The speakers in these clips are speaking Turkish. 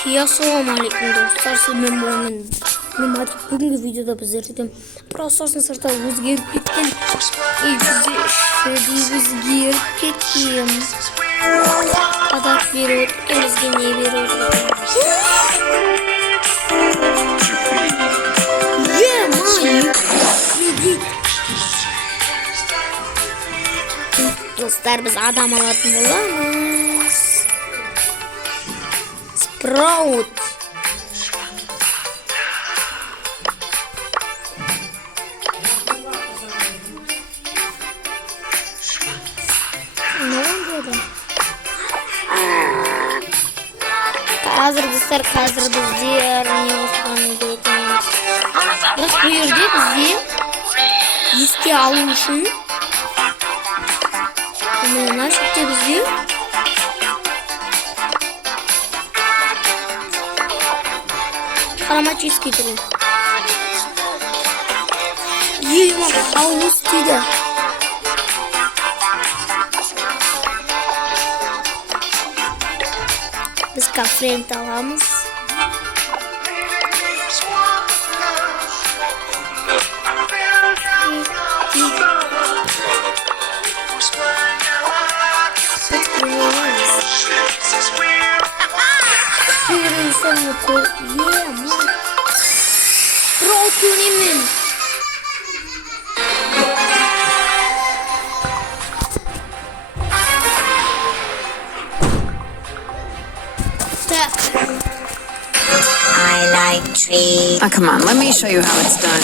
Assalamualaikum dostlar, sizden ben bugünkü videoda bizlerle bravl stars'ın sırtı özgürlük ketken özgürlük ketken adak bir elimizde niye bir dostlar, biz adam alatın olamaz. Sprout. Ne oldu? Hazır dostlar, hazır biz diğer ne olsun diyoruz. Bak buyurdu bizi. Riski almışım. Ama ne çıktı bizi? Хроматический трюк. Ема, аустида. Biz kafren alamız. I like trees. Come on, let me show you how it's done.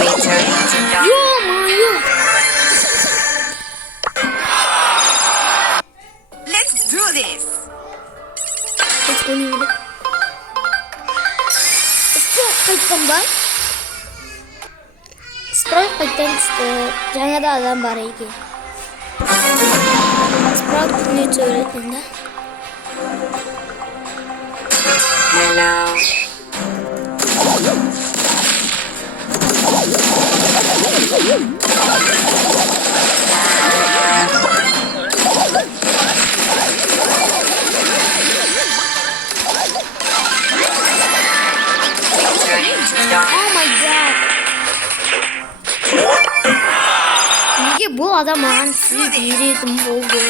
Returning to dark. Let's do this. Sprout kayıttan çıktı. Canyada adam var iki. Sprout ne öğretmende? Hello. Oh my god. Niye bu adam hansı bir oldu?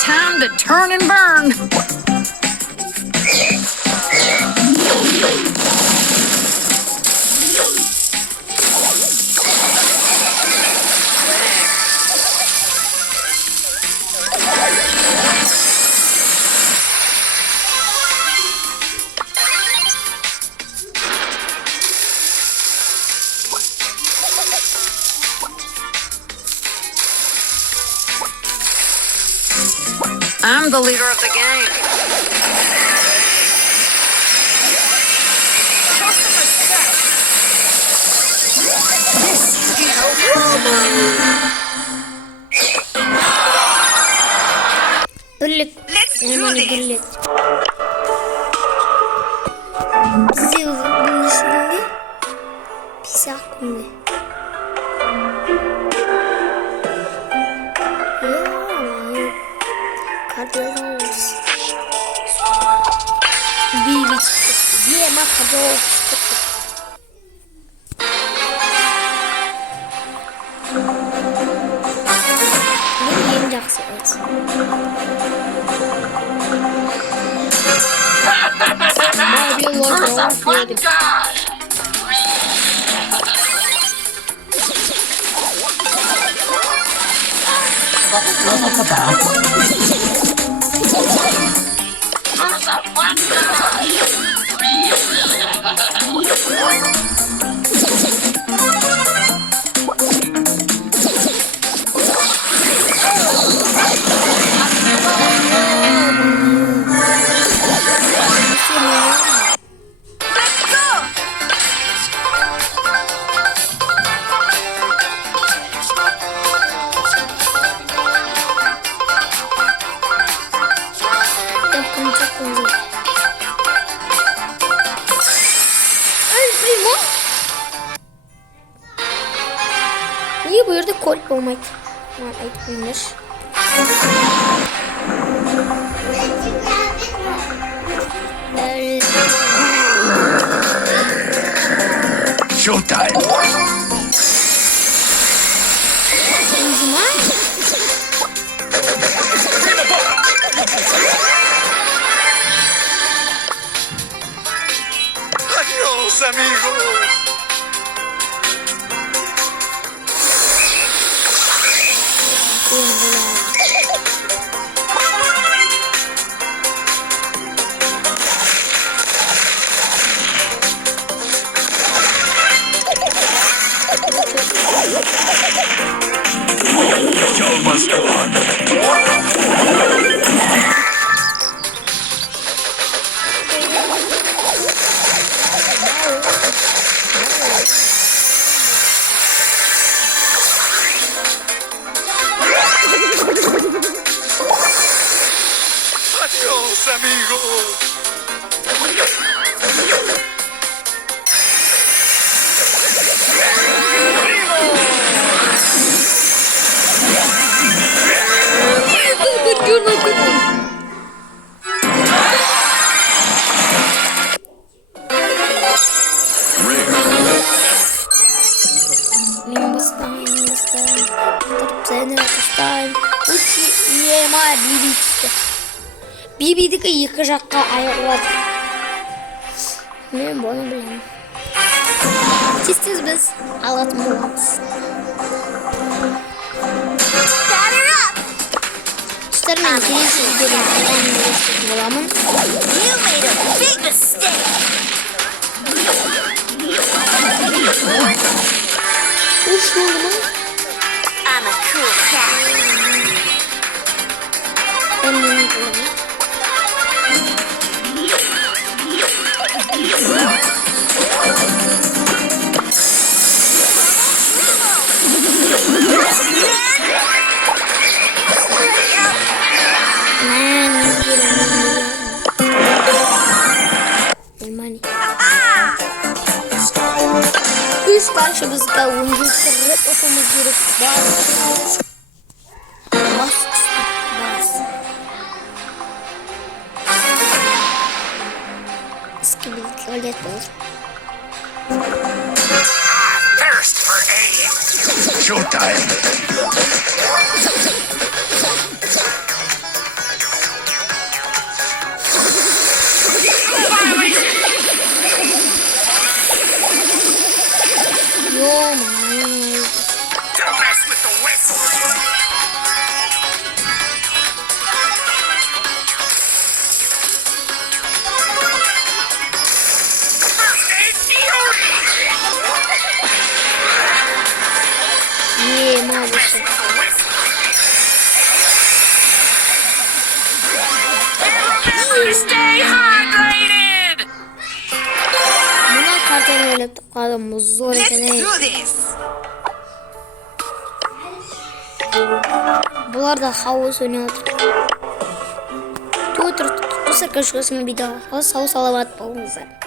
Time to turn and burn. I'm the leader of the game. Show some respect. This is a Birlik. Let's do Yani this. birlik. Bizi bunu şimdi pis aklımda. Kadrals. Bir çıktı. Diye kadrals çıktı. Ne yeneceksin? Mario Lord dedim. kolik болмайды. Маған айтып қойыңдаршы. Showtime. Uzuma. Adiós, amigos. The show must go on. Adiós, amigos. Бибидікі екі жаққа айырылады. Мен бұны білемін. Тез біз алатын боламыз. Достармен келесі видеода боламын. You made a big mistake. Үш болды ма? I'm a cool cat. Ben bunu bulamam. Üç karşımızda oyuncu kırıp okumuz gerek. Bas. Eski bir tuvalet var. Thirst for ale. Showtime. Yo man. Don't mess with the whistle. Yeah, maalesef. Stay hydrated. Buna kartını öyle tıkladım. Zor Let's yeteneği. do this. Бұлар да хауыз ойнап отыр. Tutsa köşkesine bir daha. Sağ salavat болыңыздар.